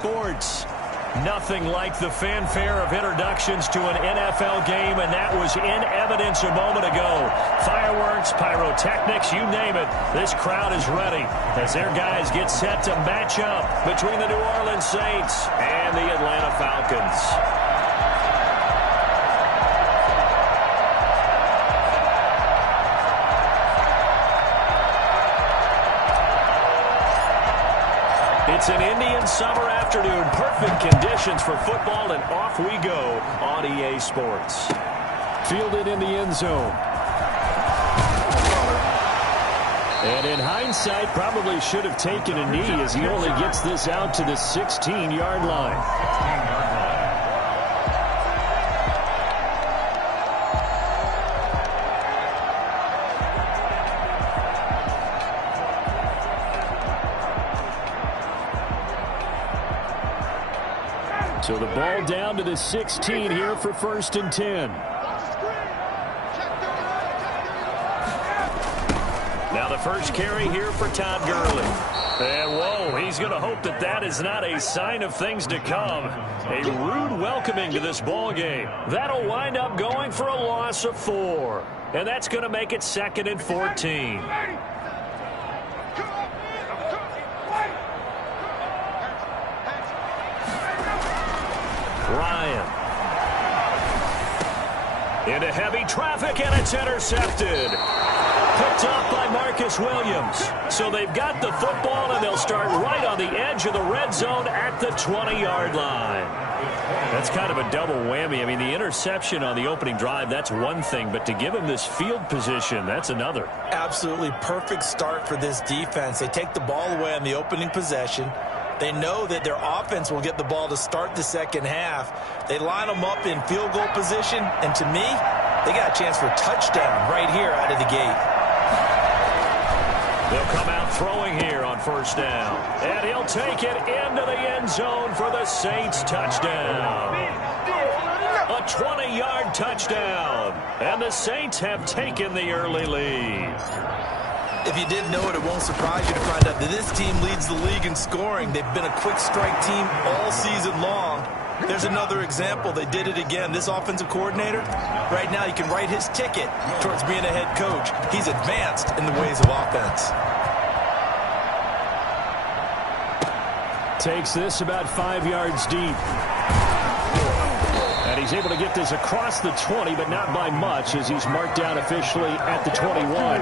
Sports. Nothing like the fanfare of introductions to an NFL game, and that was in evidence a moment ago. Fireworks, pyrotechnics, you name it. This crowd is ready as their guys get set to match up between the New Orleans Saints and the Atlanta Falcons. It's an Indian summer afternoon. Perfect conditions for football, and off we go on EA Sports. Fielded in the end zone. And in hindsight, probably should have taken a knee as he only gets this out to the 16-yard line. So the ball down to the 16 here for 1st and 10. Now the first carry here for Todd Gurley. And whoa, he's going to hope that that is not a sign of things to come. A rude welcoming to this ball game. That'll wind up going for a loss of 4. And that's going to make it 2nd and 14. Ryan. Into heavy traffic, and it's intercepted. Picked up by Marcus Williams. So they've got the football, and they'll start right on the edge of the red zone at the 20-yard line. That's kind of a double whammy. I mean, the interception on the opening drive, that's one thing, but to give him this field position, that's another. Absolutely perfect start for this defense. They take the ball away on the opening possession. They know that their offense will get the ball to start the second half. They line them up in field goal position, and to me, they got a chance for a touchdown right here out of the gate. They'll come out throwing here on 1st down. And he'll take it into the end zone for the Saints touchdown. A 20-yard touchdown. And the Saints have taken the early lead. If you didn't know it, it won't surprise you to find out that this team leads the league in scoring. They've been a quick strike team all season long. There's another example. They did it again. This offensive coordinator, right now he can write his ticket towards being a head coach. He's advanced in the ways of offense. Takes this about 5 yards deep. And he's able to get this across the 20, but not by much as he's marked down officially at the 21.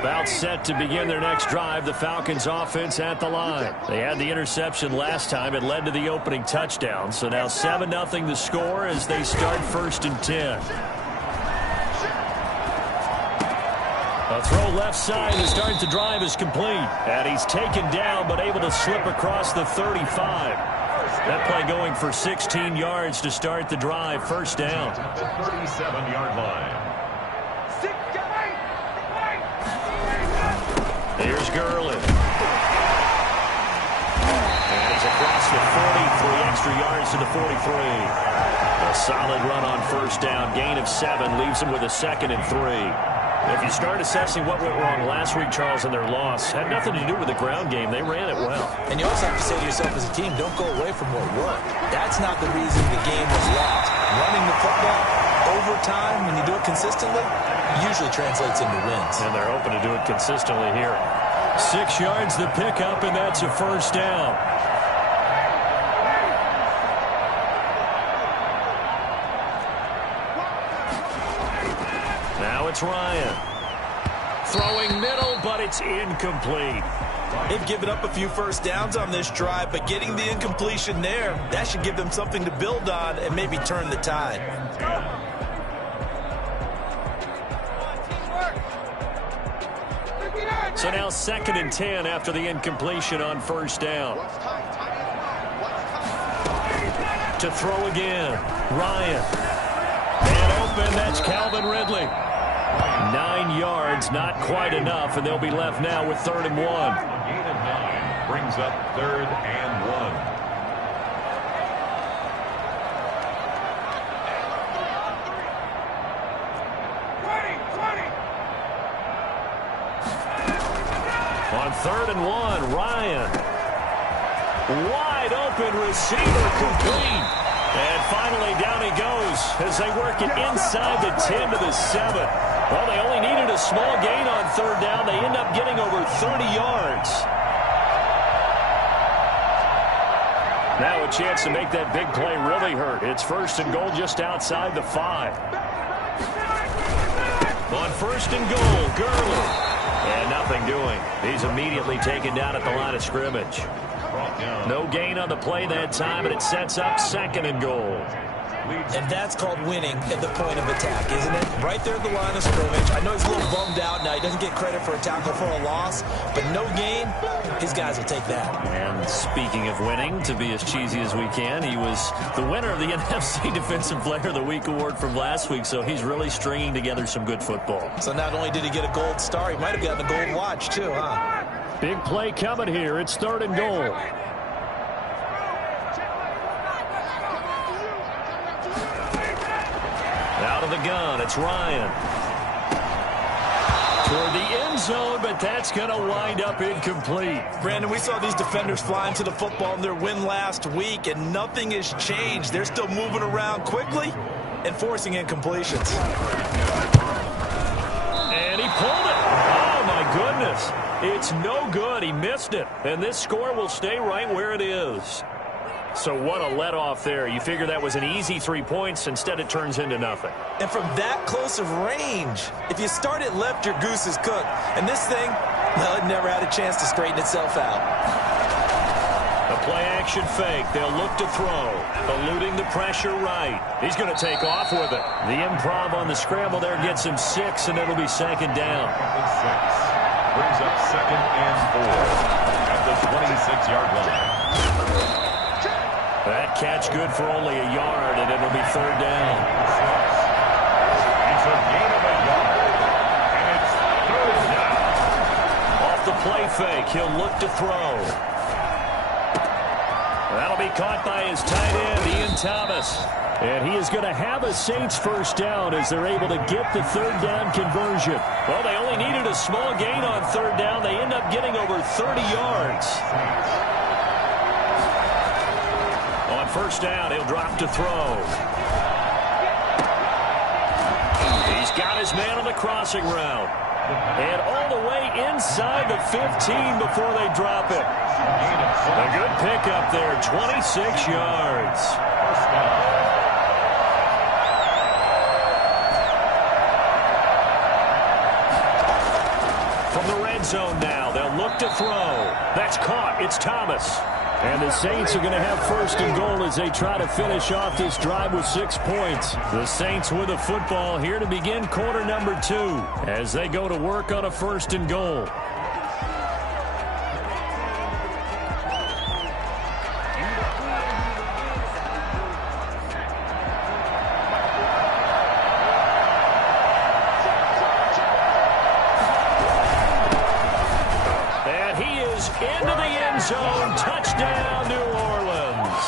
About set to begin their next drive, the Falcons offense at the line. They had the interception last time. It led to the opening touchdown. So now 7-0 the score as they start 1st and 10. A throw left side to start the drive is complete. And he's taken down but able to slip across the 35. That play going for 16 yards to start the drive. 1st down. At the 37-yard line. Here's Gurley. And he's across the 40, 3 extra yards to the 43. A solid run on 1st down. Gain of 7 leaves him with a 2nd and 3. If you start assessing what went wrong last week, Charles, in their loss, had nothing to do with the ground game. They ran it well. And you also have to say to yourself as a team, don't go away from what worked. That's not the reason the game was lost. Running the football over time, when you do it consistently, usually translates into wins. And they're hoping to do it consistently here. 6 yards the pickup, and that's a 1st down. Now it's Ryan. Throwing middle, but it's incomplete. They've given up a few 1st downs on this drive, but getting the incompletion there, that should give them something to build on and maybe turn the tide. So now 2nd and 10 after the incompletion on 1st down. To throw again, Ryan. And open, that's Calvin Ridley. 9 yards, not quite enough, and they'll be left now with 3rd and 1. brings up 3rd and 1. On 3rd and 1, Ryan. Wide open receiver, complete. And finally down he goes as they work it inside the 10 to the 7. Well, they only needed a small gain on 3rd down. They end up getting over 30 yards. Now a chance to make that big play really hurt. It's 1st and goal just outside the 5. On 1st and goal, Gurley. And nothing doing. He's immediately taken down at the line of scrimmage. No gain on the play that time, and it sets up 2nd and goal. And that's called winning at the point of attack, isn't it? Right there at the line of scrimmage. I know he's a little bummed out now. He doesn't get credit for a tackle for a loss, but no gain, his guys will take that. And speaking of winning, to be as cheesy as we can, he was the winner of the NFC Defensive Player of the Week award from last week, so he's really stringing together some good football. So not only did he get a gold star, he might have gotten a gold watch too, huh? Big play coming here. It's 3rd and goal. Out of the gun, it's Ryan. Toward the end zone, but that's going to wind up incomplete. Brandon, we saw these defenders flying to the football in their win last week, and nothing has changed. They're still moving around quickly and forcing incompletions. And he pulled it. Oh, my goodness. It's no good. He missed it. And this score will stay right where it is. So what a let-off there. You figure that was an easy 3 points. Instead, it turns into nothing. And from that close of range, if you start it left, your goose is cooked. And this thing, well, it never had a chance to straighten itself out. A play-action fake. They'll look to throw. Eluding the pressure right. He's going to take off with it. The improv on the scramble there gets him 6, and it'll be 2nd down. 6 brings up 2nd and 4 at the 26-yard line. That catch good for only a yard, and it'll be 3rd down. It's a gain of a yard, and it's 3rd down. Off the play fake, he'll look to throw. That'll be caught by his tight end, Ian Thomas. And he is going to have a Saints 1st down as they're able to get the 3rd down conversion. Well, they only needed a small gain on 3rd down. They end up getting over 30 yards. On 1st down, he'll drop to throw. He's got his man on the crossing route. And all the way inside the 15 before they drop it. A good pickup there, 26 yards. From the red zone now, they'll look to throw. That's caught. It's Thomas. And the Saints are going to have 1st and goal as they try to finish off this drive with 6 points. The Saints with a football here to begin quarter number 2 as they go to work on a 1st and goal. And he is into the end zone. Touchdown, New Orleans.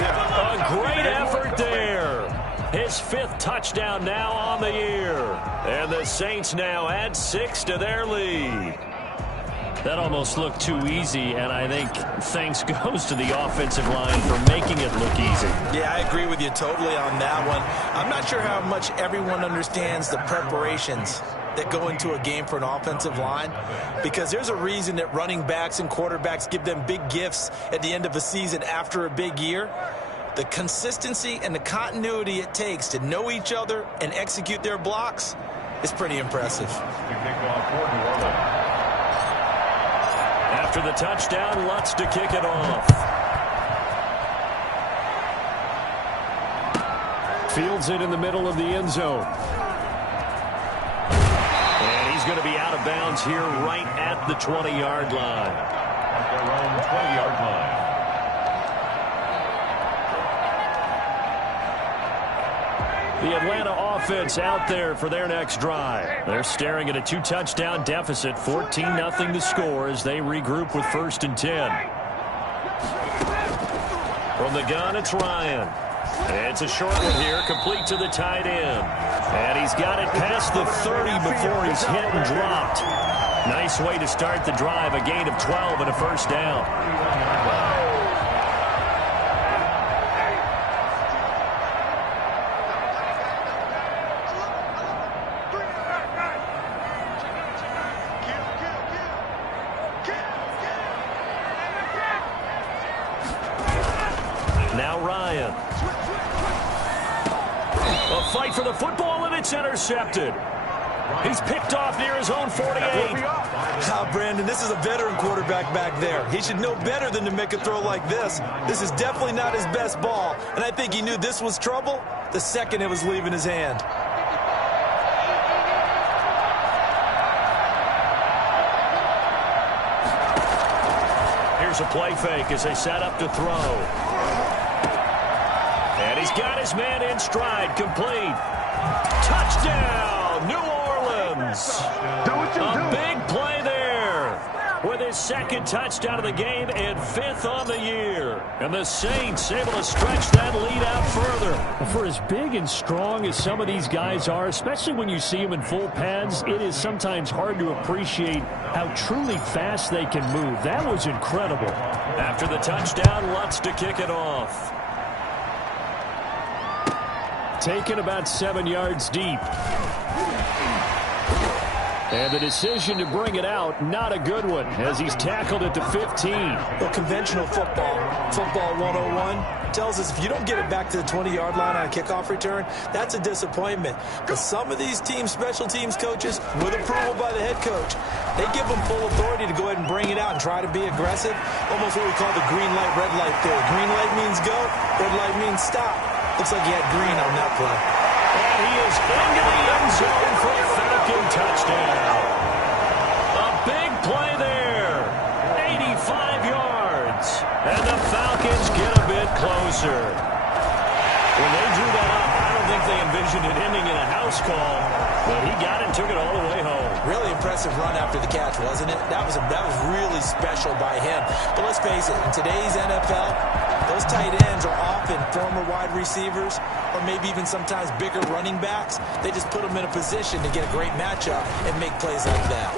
A great effort there. His 5th touchdown now on the year. And the Saints now add 6 to their lead. That almost looked too easy, and I think thanks goes to the offensive line for making it look easy. Yeah, I agree with you totally on that one. I'm not sure how much everyone understands the preparations that go into a game for an offensive line, because there's a reason that running backs and quarterbacks give them big gifts at the end of a season after a big year. The consistency and the continuity it takes to know each other and execute their blocks is pretty impressive. After the touchdown, Lutz to kick it off. Fields it in the middle of the end zone. And he's going to be out of bounds here right at the 20-yard line. At their own 20-yard line. The Atlanta offense out there for their next drive. They're staring at a 2-touchdown deficit, 14-0 to score as they regroup with 1st and 10. From the gun, it's Ryan. It's a short one here, complete to the tight end. And he's got it past the 30 before he's hit and dropped. Nice way to start the drive, a gain of 12 and a 1st down. Now Ryan. A fight for the football, and it's intercepted. He's picked off near his own 48. Brandon, this is a veteran quarterback back there. He should know better than to make a throw like this. This is definitely not his best ball, and I think he knew this was trouble the second it was leaving his hand. Here's a play fake as they set up to throw. And he's got his man in stride, complete. Touchdown, New Orleans. A big play there with his 2nd touchdown of the game and 5th on the year. And the Saints able to stretch that lead out further. For as big and strong as some of these guys are, especially when you see them in full pads, it is sometimes hard to appreciate how truly fast they can move. That was incredible. After the touchdown, Lutz to kick it off. Taken about 7 yards deep. And the decision to bring it out, not a good one, as he's tackled at the 15. Well, conventional football 101, tells us if you don't get it back to the 20-yard line on a kickoff return, that's a disappointment. But some of these special teams coaches, with approval by the head coach, they give them full authority to go ahead and bring it out and try to be aggressive. Almost what we call the green light, red light theory. Green light means go, red light means stop. Looks like he had green on that play. And he is into the end zone for a Falcon touchdown. A big play there. 85 yards. And the Falcons get a bit closer. When they drew that up, I don't think they envisioned it ending in a house call. But he got it and took it all the way home. Really impressive run after the catch, wasn't it? That was really special by him. But let's face it, in today's NFL, those tight ends are often former wide receivers or maybe even sometimes bigger running backs. They just put them in a position to get a great matchup and make plays like that.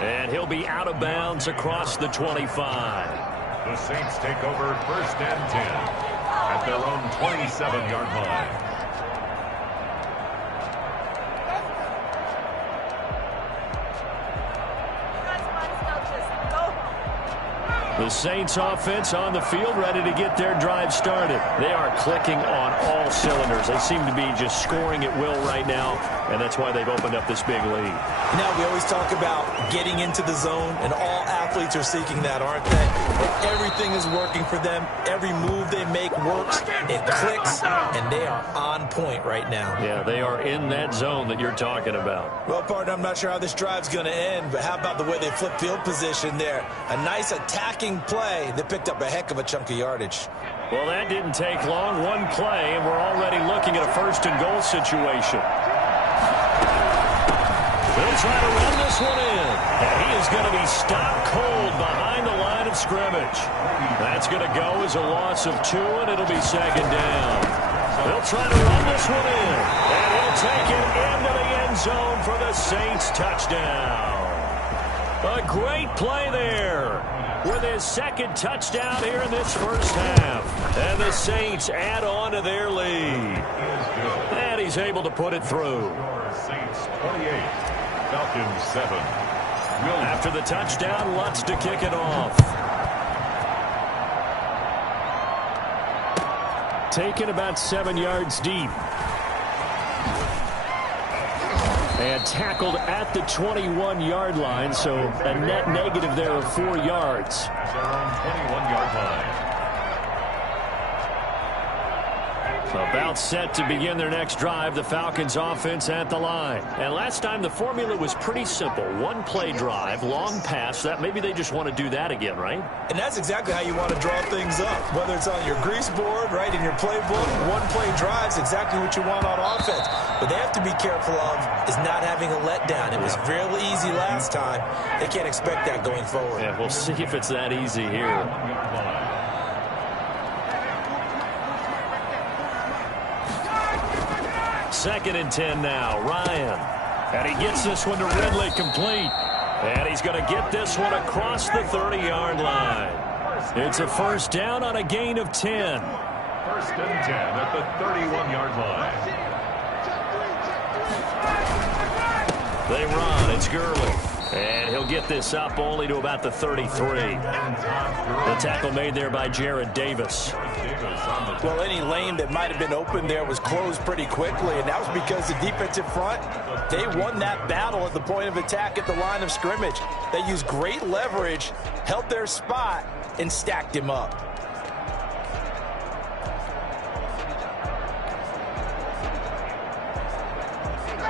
And he'll be out of bounds across the 25. The Saints take over 1st and 10 at their own 27-yard line. The Saints offense on the field, ready to get their drive started. They are clicking on all cylinders. They seem to be just scoring at will right now, and that's why they've opened up this big lead. Now, we always talk about getting into the zone, and all athletes are seeking that, aren't they? And everything is working for them. Every move they make works. It clicks, and they are on point right now. Yeah, they are in that zone that you're talking about. Well, partner, I'm not sure how this drive's going to end, but how about the way they flip field position there? A nice attacking play that picked up a heck of a chunk of yardage. Well, that didn't take long. One play, and we're already looking at a 1st and goal situation. They'll try to run this one in. And he is going to be stopped cold behind the line of scrimmage. That's going to go as a loss of 2, and it'll be 2nd down. They'll try to run this one in. And he'll take it into the end zone for the Saints touchdown. A great play there with his 2nd touchdown here in this 1st half. And the Saints add on to their lead. And he's able to put it through. Saints 28, Falcons 7. After the touchdown, Lutz to kick it off. Taken about 7 yards deep. And tackled at the 21-yard line, so a net negative there of 4 yards. Their own 21-yard line. About set to begin their next drive, the Falcons offense at the line. And last time the formula was pretty simple. One play drive, long pass. That maybe they just want to do that again, right? And that's exactly how you want to draw things up. Whether it's on your grease board, right, in your playbook, one play drive is exactly what you want on offense. What they have to be careful of is not having a letdown. It was really easy last time. They can't expect that going forward. Yeah, we'll see if it's that easy here. Second and 10 now. Ryan. And he gets this one to Ridley complete. And he's going to get this one across the 30-yard line. It's a first down on a gain of 10. First and 10 at the 31-yard line. They run. It's Gurley. And he'll get this up only to about the 33. The tackle made there by Jared Davis. Well, any lane that might have been open there was closed pretty quickly, and that was because the defensive front, they won that battle at the point of attack at the line of scrimmage. They used great leverage, held their spot, and stacked him up.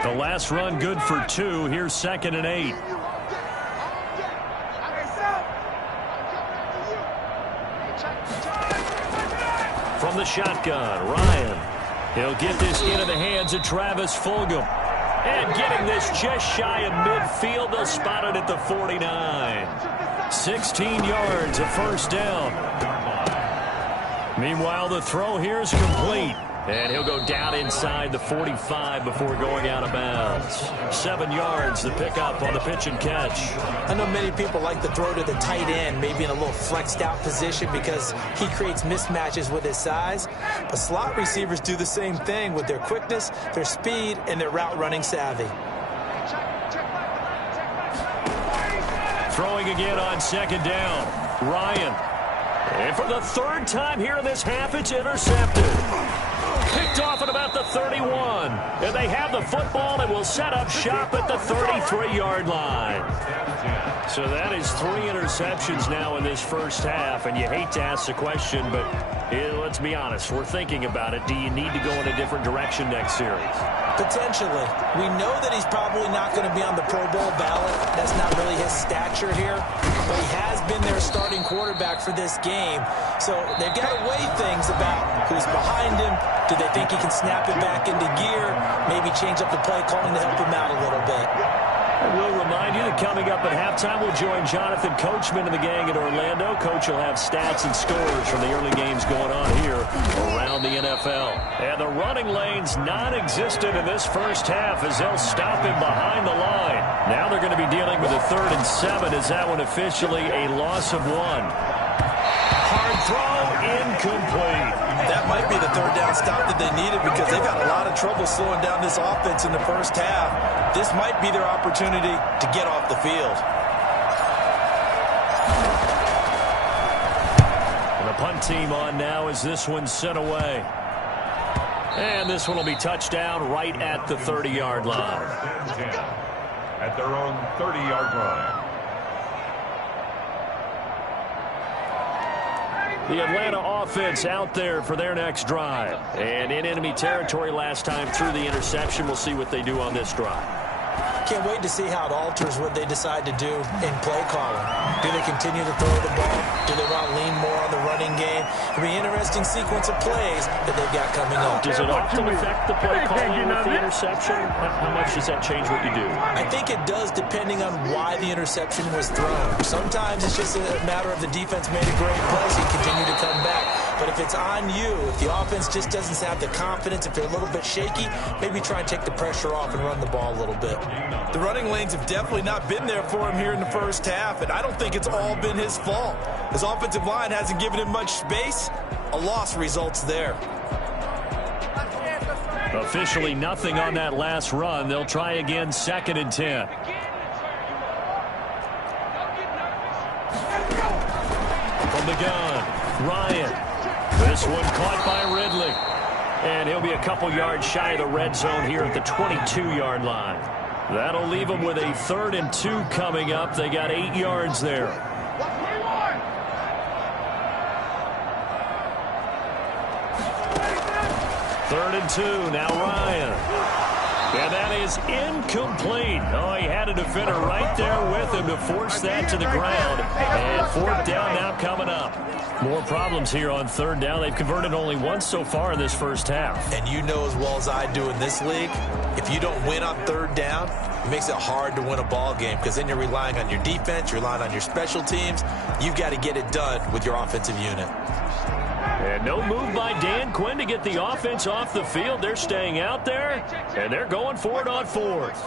The last run good for 2. Here's 2nd and 8. From the shotgun, Ryan. He'll get this into the hands of Travis Fulgham. And getting this just shy of midfield, they'll spot it at the 49. 16 yards, a first down. Meanwhile, the throw here is complete. And he'll go down inside the 45 before going out of bounds. 7 yards, the pickup on the pitch and catch. I know many people like to throw to the tight end, maybe in a little flexed out position because he creates mismatches with his size. But slot receivers do the same thing with their quickness, their speed, and their route running savvy. Throwing again on 2nd down. Ryan. And for the 3rd time here in this half, it's intercepted. Picked off at about the 31. And they have the football and will set up shop at the 33-yard line. So that is 3 interceptions now in this first half. And you hate to ask the question, but let's be honest. We're thinking about it. Do you need to go in a different direction next series? Potentially. We know that he's probably not going to be on the Pro Bowl ballot. That's not really his stature here. But he has been their starting quarterback for this game. So they've got to weigh things about who's behind him. Do they think he can snap it back into gear? Maybe change up the play calling to help him out a little bit. We'll remind you that coming up at halftime, we'll join Jonathan Coachman and the gang at Orlando. Coach will have stats and scores from the early games going on here around the NFL. And the running lane's non-existent in this first half as they'll stop him behind the line. Now they're going to be dealing with a 3rd and 7 as that one officially a loss of 1. Hard throw, incomplete. That might be the 3rd down stop that they needed because they've got a lot of trouble slowing down this offense in the first half. This might be their opportunity to get off the field. And the punt team on now as this one's sent away. And this one will be touchdown right at the 30-yard line. At their own 30-yard line. The Atlanta offense out there for their next drive. And in enemy territory last time through the interception. We'll see what they do on this drive. Can't wait to see how it alters what they decide to do in play calling. Do they continue to throw the ball? Do they want to lean more on the running game? It'll be an interesting sequence of plays that they've got coming up. Does it often affect the play calling with the interception? How much does that change what you do? I think it does depending on why the interception was thrown. Sometimes it's just a matter of the defense made a great play, so you continue to come back. But if it's on you, if the offense just doesn't have the confidence, if they're a little bit shaky, maybe try and take the pressure off and run the ball a little bit. The running lanes have definitely not been there for him here in the first half, and I don't think it's all been his fault. His offensive line hasn't given him much space. A loss results there. Officially nothing on that last run. They'll try again 2nd and 10. From the gun, Ryan. This one caught by Ridley. And he'll be a couple yards shy of the red zone here at the 22-yard line. That'll leave them with a 3rd and 2 coming up. They got 8 yards there. 3rd and 2. Now Ryan. And that is incomplete. Oh, he had a defender right there with him to force that to the ground. And 4th down now coming up. More problems here on 3rd down. They've converted only once so far in this first half. And you know as well as I do in this league, if you don't win on 3rd down, it makes it hard to win a ball game because then you're relying on your defense, you're relying on your special teams. You've got to get it done with your offensive unit. And no move by Dan Quinn to get the offense off the field. They're staying out there, and they're going for it on 4th.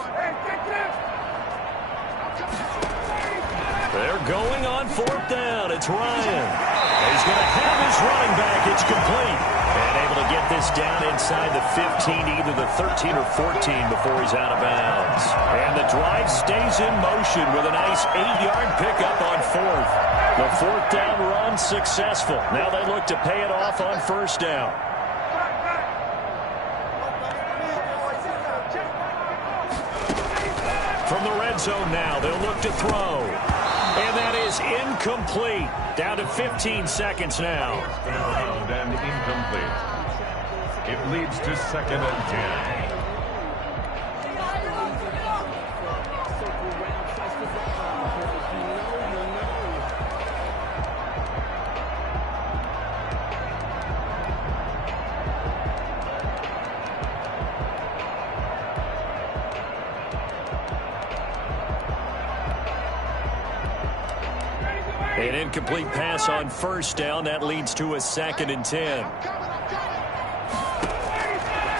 They're going on 4th down. It's Ryan. He's going to have his running back. It's complete. And able to get this down inside the 15, either the 13 or 14 before he's out of bounds. And the drive stays in motion with a nice 8-yard pickup on 4th. The 4th down run successful. Now they look to pay it off on 1st down. From the red zone now, they'll look to throw. And that is incomplete. Down to 15 seconds now. Around and incomplete. It leads to 2nd and 10. An incomplete pass on 1st down. That leads to a 2nd and 10.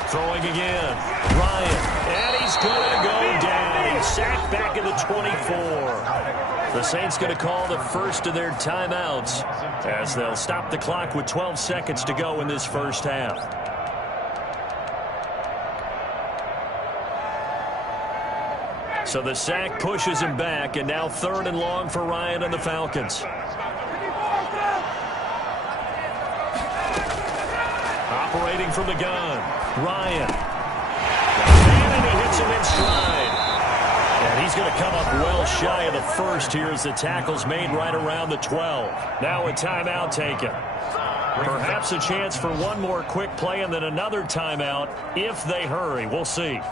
Throwing again. Ryan. And he's going to go down. He's sacked back at the 24. The Saints going to call the first of their timeouts as they'll stop the clock with 12 seconds to go in this first half. So the sack pushes him back, and now 3rd and long for Ryan and the Falcons. Operating from the gun, Ryan. And he hits him in stride. And he's going to come up well shy of the first here as the tackle's made right around the 12. Now a timeout taken. Perhaps a chance for one more quick play and then another timeout if they hurry. We'll see.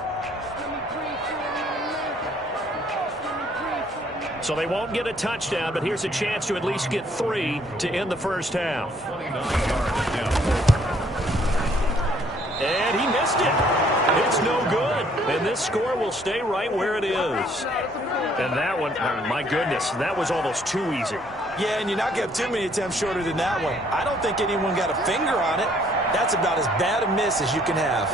So they won't get a touchdown, but here's a chance to at least get 3 to end the first half. And he missed it. It's no good. And this score will stay right where it is. And that one, oh my goodness, that was almost too easy. Yeah, and you're not going to have too many attempts shorter than that one. I don't think anyone got a finger on it. That's about as bad a miss as you can have.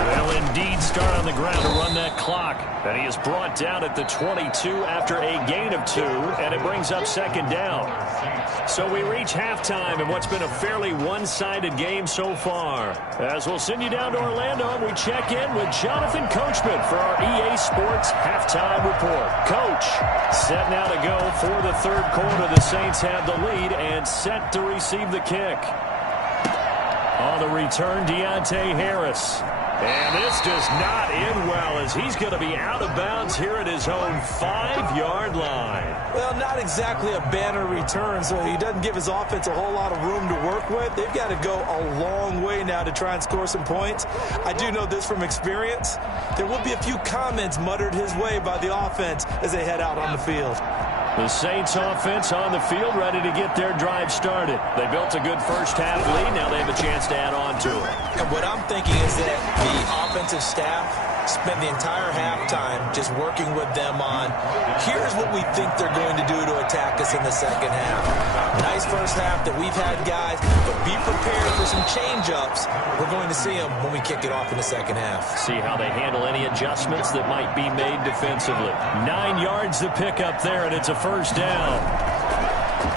They'll indeed start on the ground to run that clock. And he is brought down at the 22 after a gain of 2, and it brings up 2nd down. So we reach halftime in what's been a fairly one-sided game so far. As we'll send you down to Orlando, and we check in with Jonathan Coachman for our EA Sports Halftime Report. Coach, set now to go for the 3rd quarter. The Saints have the lead and set to receive the kick. On the return, Deontay Harris. And this does not end well as he's going to be out of bounds here at his own 5-yard line. Well, not exactly a banner return, so he doesn't give his offense a whole lot of room to work with. They've got to go a long way now to try and score some points. I do know this from experience. There will be a few comments muttered his way by the offense as they head out on the field. The Saints offense on the field ready to get their drive started. They built a good first half lead. Now they have a chance to add on to it. And what I'm thinking is that the offensive staff spent the entire halftime just working with them on, here's what we think they're going to do to attack us in the second half. Nice first half that we've had, guys, but be prepared for some change-ups. We're going to see them when we kick it off in the second half. See how they handle any adjustments that might be made defensively. 9 yards to pick up there, and it's a first down.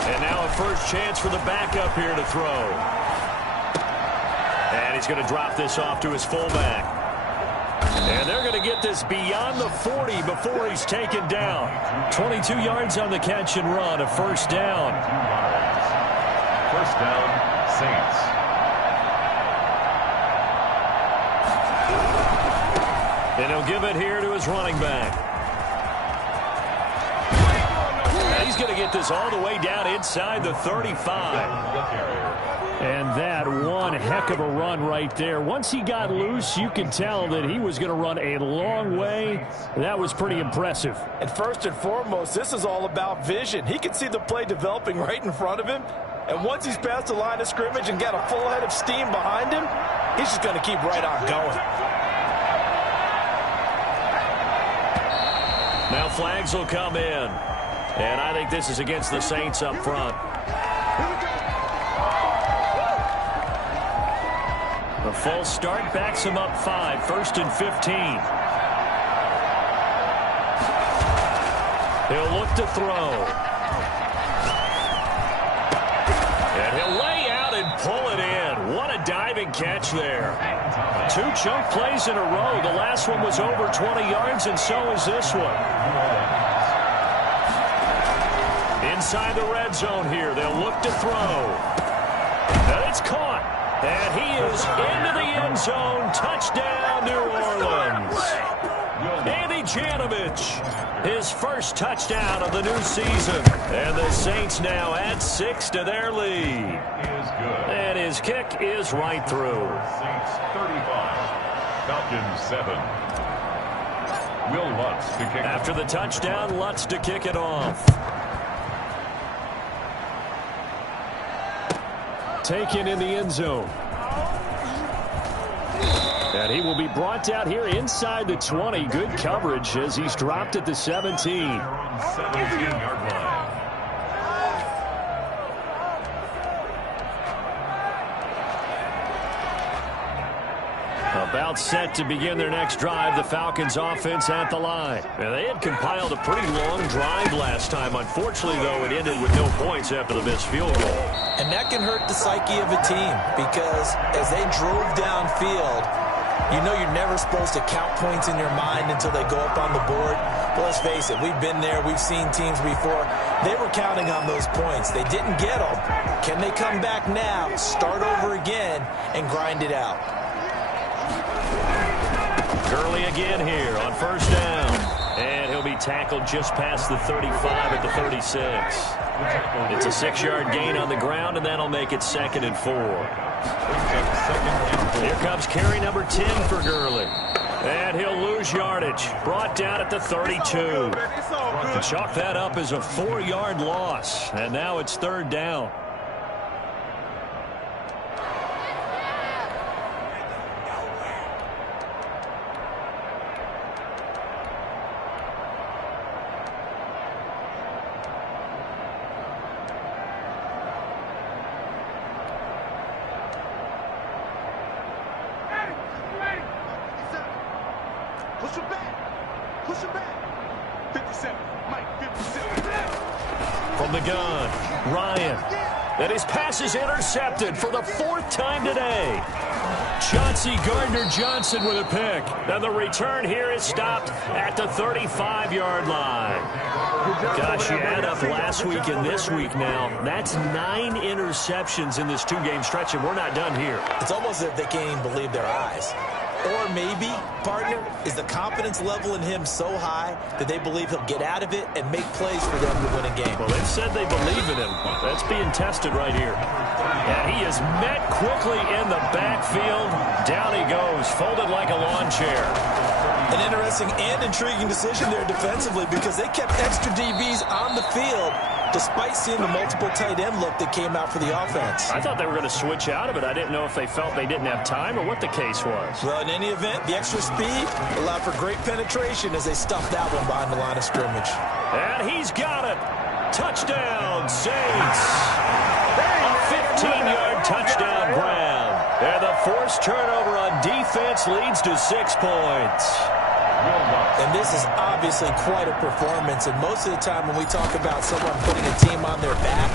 And now a first chance for the backup here to throw. And he's going to drop this off to his fullback. And they're going to get this beyond the 40 before he's taken down. 22 yards on the catch and run, a first down. First down, Saints. And he'll give it here to his running back. He's He's going to get this all the way down inside the 35. And that one heck of a run right there. Once he got loose, you could tell that he was going to run a long way. That was pretty impressive. And first and foremost, this is all about vision. He can see the play developing right in front of him. And once he's past the line of scrimmage and got a full head of steam behind him, he's just going to keep right on going. Now flags will come in. And I think this is against the Saints up front. The full start backs him up 5, 1st and 15. He'll look to throw. And he'll lay out and pull it in. What a diving catch there. 2 chunk plays in a row. The last one was over 20 yards, and so is this one. Inside the red zone here. They'll look to throw. And it's caught. And he is into the end zone. Touchdown, New Orleans. Andy Janovich, his first touchdown of the new season. And the Saints now add 6 to their lead. And his kick is right through. Saints 35, Falcons 7. Will Lutz to kick. After the touchdown, Lutz to kick it off. Taken in the end zone. And he will be brought down here inside the 20. Good coverage as he's dropped at the 17. 17-yard line. About set to begin their next drive, the Falcons offense at the line. And they had compiled a pretty long drive last time. Unfortunately, though, it ended with no points after the missed field goal. And that can hurt the psyche of a team because as they drove downfield, you know you're never supposed to count points in your mind until they go up on the board. But let's face it, we've been there. We've seen teams before. They were counting on those points. They didn't get them. Can they come back now, start over again, and grind it out? Gurley again here on first down. And he'll be tackled just past the 35 at the 36. It's a 6-yard gain on the ground, and that'll make it 2nd and 4. Here comes carry number 10 for Gurley. And he'll lose yardage. Brought down at the 32. To chalk that up as a 4-yard loss. And now it's 3rd down. From the gun, Ryan. And his pass is intercepted for the 4th time today. Chauncey Gardner-Johnson with a pick. And the return here is stopped at the 35-yard line. Gosh, you add up last week and this week now. That's 9 interceptions in this 2-game stretch, and we're not done here. It's almost as if they can't even believe their eyes. Or maybe, partner, is the confidence level in him so high that they believe he'll get out of it and make plays for them to win a game. Well, they've said they believe in him. That's being tested right here. And he is met quickly in the backfield. Down he goes, folded like a lawn chair. An interesting and intriguing decision there defensively because they kept extra DBs on the field despite seeing the multiple tight end look that came out for the offense. I thought they were going to switch out of it. I didn't know if they felt they didn't have time or what the case was. Well, in any event, the extra speed allowed for great penetration as they stuffed that one behind the line of scrimmage. And he's got it. Touchdown, Saints. A 15-yard touchdown grab. And the forced turnover on defense leads to 6 points. And this is obviously quite a performance. And most of the time when we talk about someone putting a team on their back,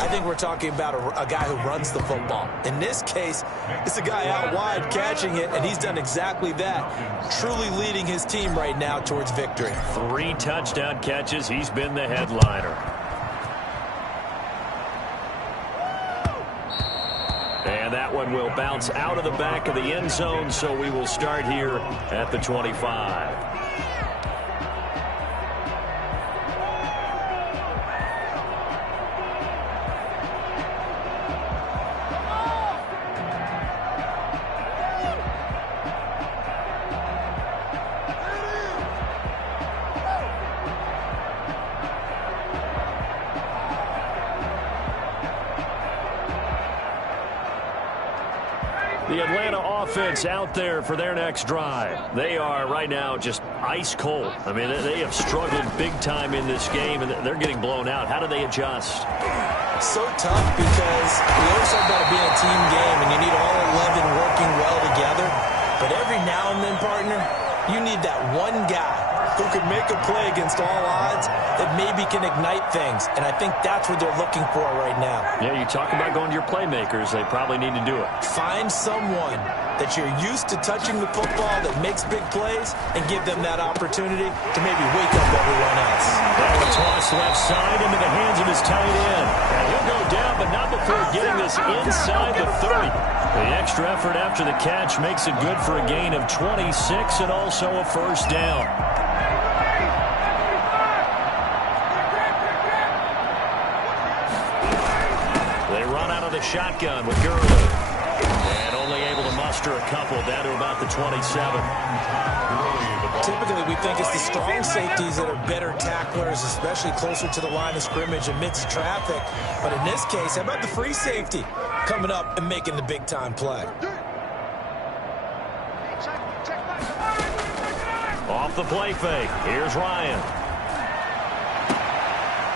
I think we're talking about a guy who runs the football. In this case, it's a guy out wide catching it, and he's done exactly that, truly leading his team right now towards victory. 3 touchdown catches. He's been the headliner. And that one will bounce out of the back of the end zone, so we will start here at the 25. The Atlanta offense out there for their next drive. They are right now just ice cold. I mean, they have struggled big time in this game, and they're getting blown out. How do they adjust? So tough because we always talk about it being a team game, and you need all 11 working well together. But every now and then, partner, you need that one guy who can make a play against all odds that maybe can ignite things. And I think that's what they're looking for right now. Yeah, you talk about going to your playmakers. They probably need to do it. Find someone that you're used to touching the football that makes big plays and give them that opportunity to maybe wake up everyone else. That will toss left side into the hands of his tight end. And he'll go down, but not before getting this inside the 30. The extra effort after the catch makes it good for a gain of 26 and also a first down. They run out of the shotgun with Gurley. And only able to muster a couple down to about the 27. Typically, we think it's the strong safeties that are better tacklers, especially closer to the line of scrimmage amidst traffic. But in this case, how about the free safety coming up and making the big-time play? Off the play fake. Here's Ryan.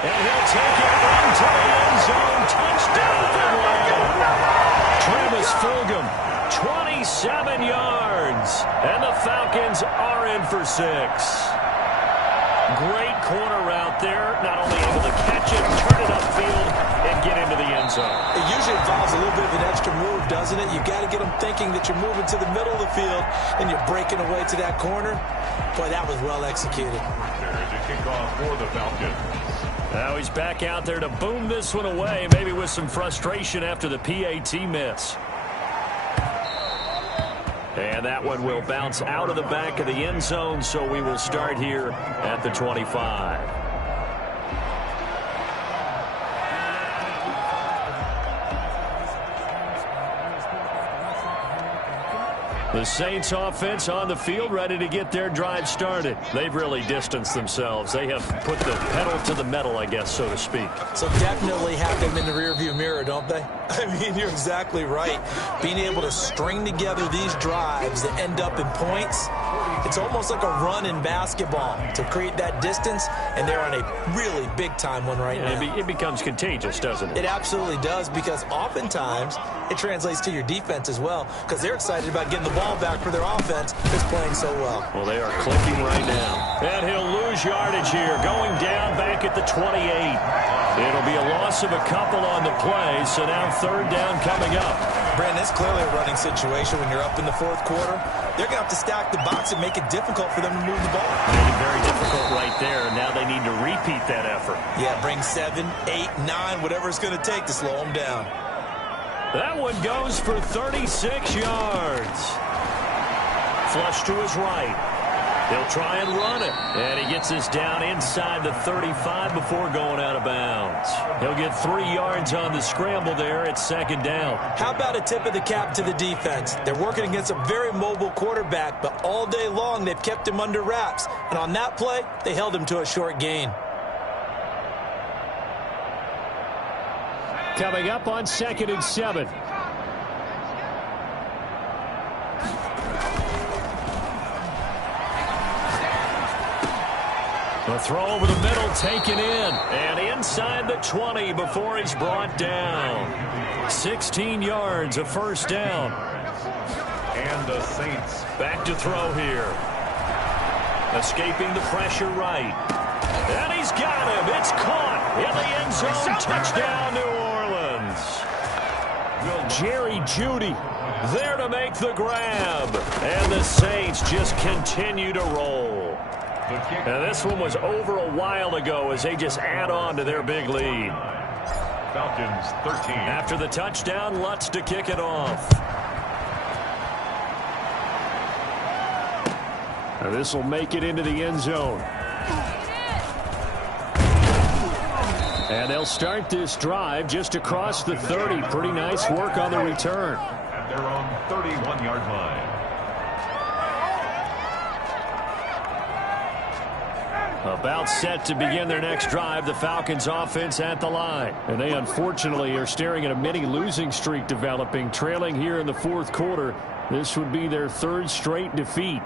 And he'll take it into the end zone. Touchdown, Travis Fulgham, 27 yards. And the Falcons are in for 6. Great corner route there. Not only able to catch it, turn it upfield, and get into the end zone. It usually involves a little bit of an extra move, doesn't it? You got to get them thinking that you're moving to the middle of the field and you're breaking away to that corner. Boy, that was well executed. There is a kickoff for the Falcons. Now he's back out there to boom this one away, maybe with some frustration after the PAT miss. And that one will bounce out of the back of the end zone, so we will start here at the 25. The Saints offense on the field, ready to get their drive started. They've really distanced themselves. They have put the pedal to the metal, I guess, so to speak. So definitely have them in the rearview mirror, don't they? I mean, you're exactly right. Being able to string together these drives that end up in points, it's almost like a run in basketball to create that distance, and they're on a really big-time one right now. It becomes contagious, doesn't it? It absolutely does, because oftentimes it translates to your defense as well, because they're excited about getting the ball back for their offense that's playing so well. Well, they are clicking right now. And he'll lose yardage here, going down back at the 28. It'll be a loss of a couple on the play, so now third down coming up. Brandon, it's clearly a running situation when you're up in the fourth quarter. They're going to have to stack the box and make it difficult for them to move the ball. Made it very difficult right there. Now they need to repeat that effort. Yeah, bring 7, 8, 9, whatever it's going to take to slow them down. That one goes for 36 yards. Flush to his right. He'll try and run it. And he gets this down inside the 35 before going out of bounds. He'll get 3 yards on the scramble there at second down. How about a tip of the cap to the defense? They're working against a very mobile quarterback, but all day long they've kept him under wraps. And on that play, they held him to a short gain. Coming up on 2nd and 7. The throw over the middle taken in. And inside the 20 before he's brought down. 16 yards, a first down. And the Saints back to throw here. Escaping the pressure right. And he's got him. It's caught in the end zone. Touchdown, New Orleans. Jerry Jeudy there to make the grab. And the Saints just continue to roll. And this one was over a while ago as they just add on to their big lead. Falcons 13. After the touchdown, Lutz to kick it off. Now this will make it into the end zone. And they'll start this drive just across the 30. Pretty nice work on the return. At their own 31-yard line. About set to begin their next drive, the Falcons offense at the line. And they unfortunately are staring at a mini losing streak developing, trailing here in the fourth quarter. This would be their third straight defeat.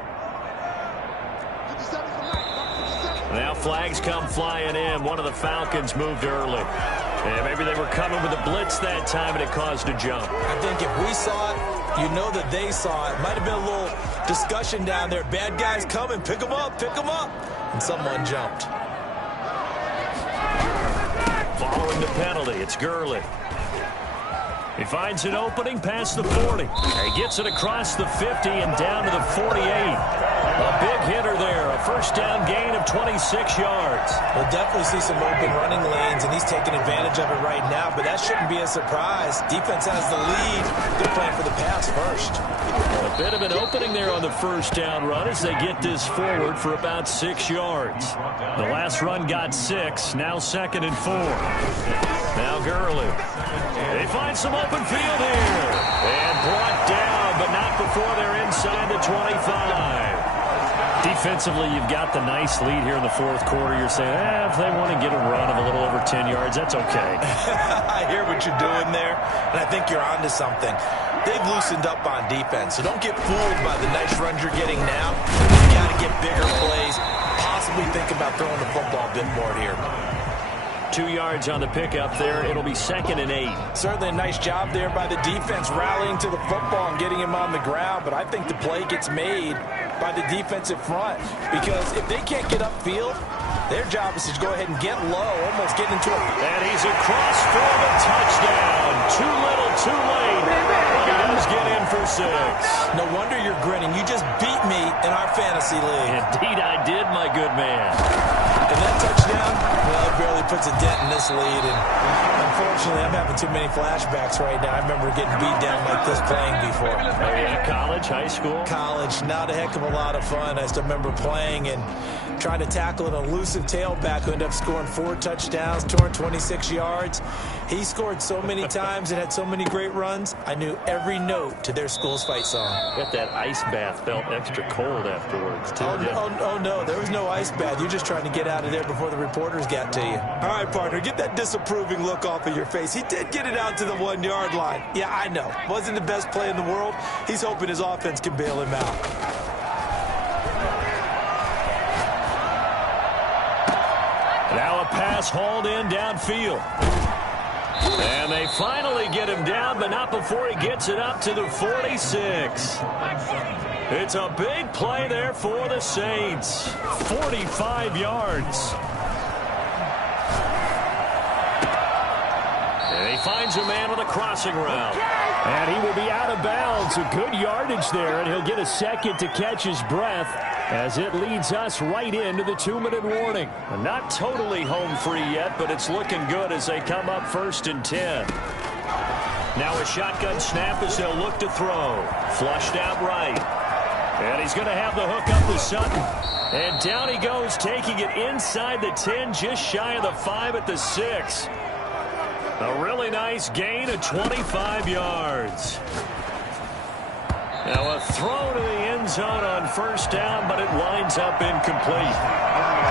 Now flags come flying in. One of the Falcons moved early. And maybe they were coming with a blitz that time and it caused a jump. I think if we saw it, you know that they saw it. Might have been a little discussion down there. Bad guys coming. Pick them up. Pick them up. And someone jumped. Following the penalty, it's Gurley. He finds an opening past the 40. He gets it across the 50 and down to the 48. A big hitter there. A first down gain of 26 yards. We'll definitely see some open running lanes, and he's taking advantage of it right now, but that shouldn't be a surprise. Defense has the lead. They're playing for the pass first. A bit of an opening there on the first down run as they get this forward for about 6 yards. The last run got 6. Now 2nd and 4. Now Gurley. They find some open field here. And brought down, but not before they're inside the 25. Defensively, you've got the nice lead here in the fourth quarter. You're saying, if they want to get a run of a little over 10 yards, that's okay. I hear what you're doing there, and I think you're onto something. They've loosened up on defense, so don't get fooled by the nice runs you're getting now. You got to get bigger plays, possibly think about throwing the football a bit more here. 2 yards on the pickup there. It'll be 2nd and 8. Certainly a nice job there by the defense rallying to the football and getting him on the ground, but I think the play gets made by the defensive front because if they can't get upfield, their job is to go ahead and get low, almost get into it. And he's across for the touchdown. Too little, too late. He does get in for 6. No wonder you're grinning. You just beat me in our fantasy league. Indeed I did, my good man. And that touchdown, well, it barely puts a dent in this lead. And unfortunately, I'm having too many flashbacks right now. I remember getting beat down like this playing before. Oh, yeah, college, high school? College, not a heck of a lot of fun. I still remember playing and trying to tackle an elusive tailback who ended up scoring 4 touchdowns, 226 yards. He scored so many times and had so many great runs, I knew every note to their school's fight song. Got that ice bath, felt extra cold afterwards, too. Oh, no, there was no ice bath. You're just trying to get out of there before the reporters got to you. All right, partner, get that disapproving look off of your face. He did get it out to the 1 yard line. Yeah, I know. Wasn't the best play in the world. He's hoping his offense can bail him out. Now a pass hauled in downfield. And they finally get him down, but not before he gets it up to the 46. It's a big play there for the Saints. 45 yards. And he finds a man on a crossing route. And he will be out of bounds. A good yardage there, and he'll get a second to catch his breath as it leads us right into the 2-minute warning. Not totally home free yet, but it's looking good as they come up 1st and 10. Now a shotgun snap as they'll look to throw. Flushed out right. And he's going to have the hook up to Sutton. And down he goes, taking it inside the 10, just shy of the 5 at the 6. A really nice gain of 25 yards. Now a throw to the end zone on 1st down, but it winds up incomplete.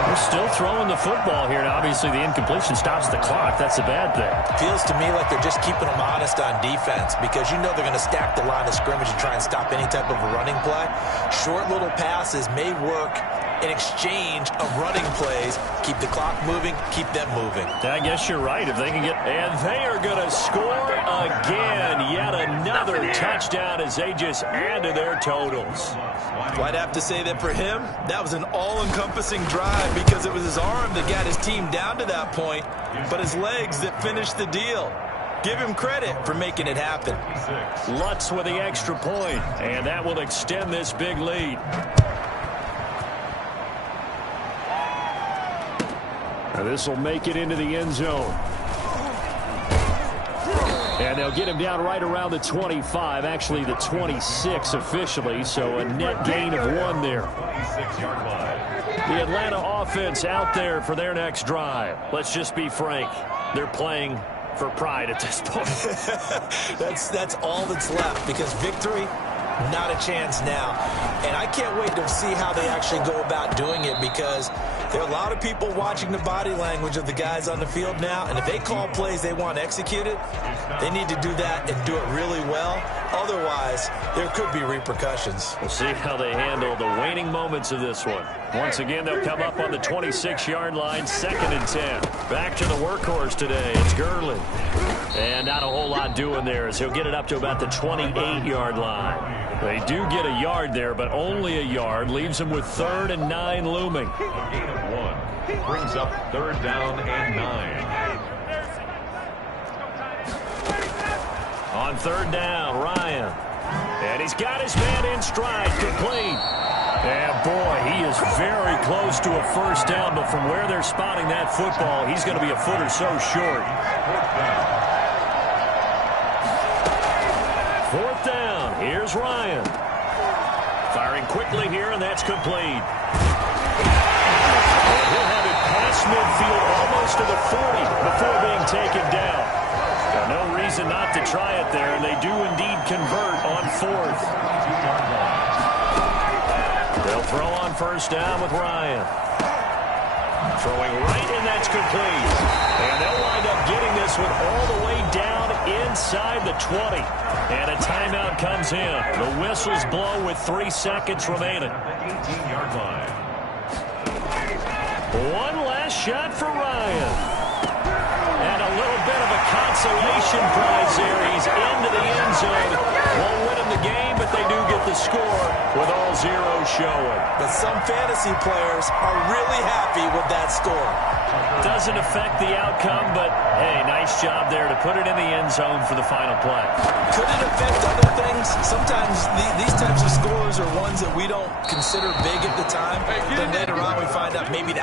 We're still throwing the football here. Now, obviously, the incompletion stops the clock. That's a bad thing. Feels to me like they're just keeping them honest on defense because you know they're going to stack the line of scrimmage and try and stop any type of a running play. Short little passes may work in exchange of running plays. Keep the clock moving, keep them moving. I guess you're right. If they can get... And they are going to score again. Yet another touchdown as they just add to their totals. Well, I'd have to say that for him, that was an all-encompassing drive because it was his arm that got his team down to that point, but his legs that finished the deal. Give him credit for making it happen. Lutz with the extra point, and that will extend this big lead. Now this will make it into the end zone. And they'll get him down right around the 25, actually the 26 officially, so a net gain of 1 there. The Atlanta offense out there for their next drive. Let's just be frank, they're playing for pride at this point. That's all that's left because victory, not a chance now. And I can't wait to see how they actually go about doing it because There are a lot of people watching the body language of the guys on the field now, and if they call plays they want executed, they need to do that and do it really well. Otherwise, there could be repercussions. We'll see how they handle the waning moments of this one. Once again, they'll come up on the 26-yard line, 2nd and 10. Back to the workhorse today. It's Gurley. And not a whole lot doing there as he'll get it up to about the 28-yard line. They do get a yard there, but only a yard. Leaves them with 3rd and 9 looming. A gain of 1 brings up 3rd down and 9. On 3rd down, Ryan. And he's got his man in stride, complete. And boy, he is very close to a 1st down, but from where they're spotting that football, he's going to be a foot or so short. 4th down, here's Ryan. Firing quickly here, and that's complete. He'll have it past midfield, almost to the 40 before being taken down. No reason not to try it there, and they do indeed convert on 4th. They'll throw on 1st down with Ryan. Throwing right, and that's complete. And they'll wind up getting this one all the way down inside the 20. And a timeout comes in. The whistles blow with 3 seconds remaining. 18-yard line. One last shot for Ryan. And a little bit of a consolation prize there. He's into the end zone. Won't win him the game, but they do get the score with all zeros showing. But some fantasy players are really happy with that score. Doesn't affect the outcome, but, hey, nice job there to put it in the end zone for the final play. Could it affect other things? Sometimes these types of scores are ones that we don't consider big at the time. Then later on we find out maybe